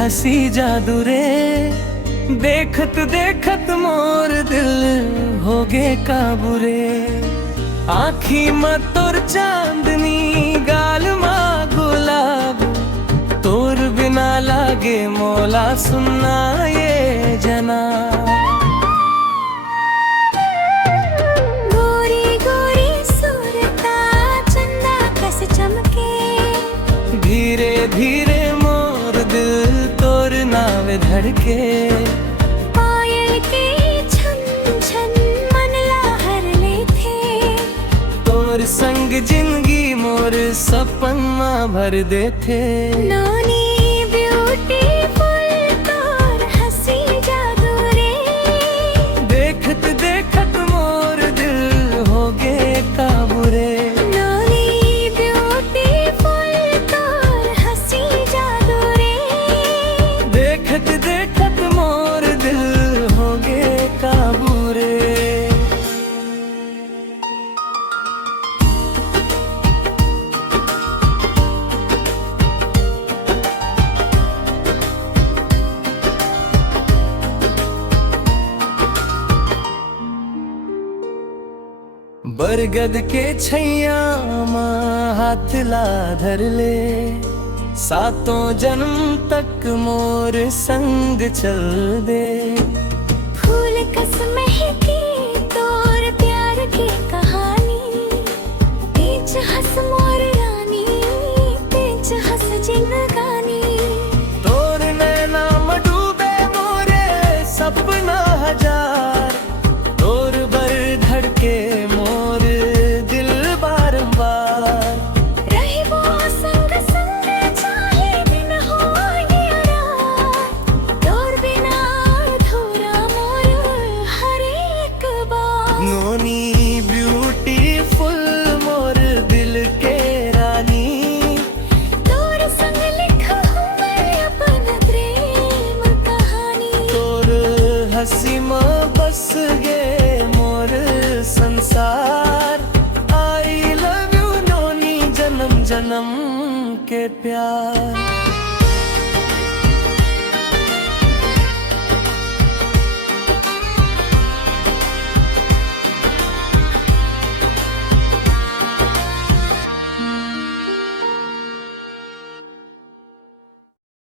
हसी जादू रे, देखत देखत मोर दिल हो गे काबू रे। आँखी में तोर चांदनी, गाल में गुलाब, तोर बिना लागे मौला सुनना ये जना। गोरी गोरी सूरता चंदा कस चमके, धीरे धीरे मोर दिल तोर नावे धड़के। पायल के छन छन मन लहर ले थे, तोर संग जिंदगी मोर सपना भर दे थे। नोनी ब्यूटीफुल तोर हंसी जादू रे, देखत देखत मोर दिल हो गे काबू रे। नोनी ब्यूटीफुल तोर हंसी जादू रे, देखत देखत मोर दिल हो गे काबू रे। बरगद के छैया माँ हाथ ला धर ले, सातों जन्म तक मोर संग चल दे। फूल कस महकी तोर प्यार की कहानी, तेज हंस मोर रानी, तेज हंस जिंदगानी। तोर नैना में डूबे मोरे सपना हजार, तोर बर धड़के मोर दिल बार बार। रहे वो संग संग चाहे दिन हो या रात, तोर बिना अधूरा मोर हर एक बात। नोनी ब्यूटीफुल मोर दिल के रानी, तोर संग लिखा हूँ मैं अपन प्रेम कहानी। तोर हंसी में बस गे मोर संसार। आई लव यू नोनी, जन्म जन्म के प्यार।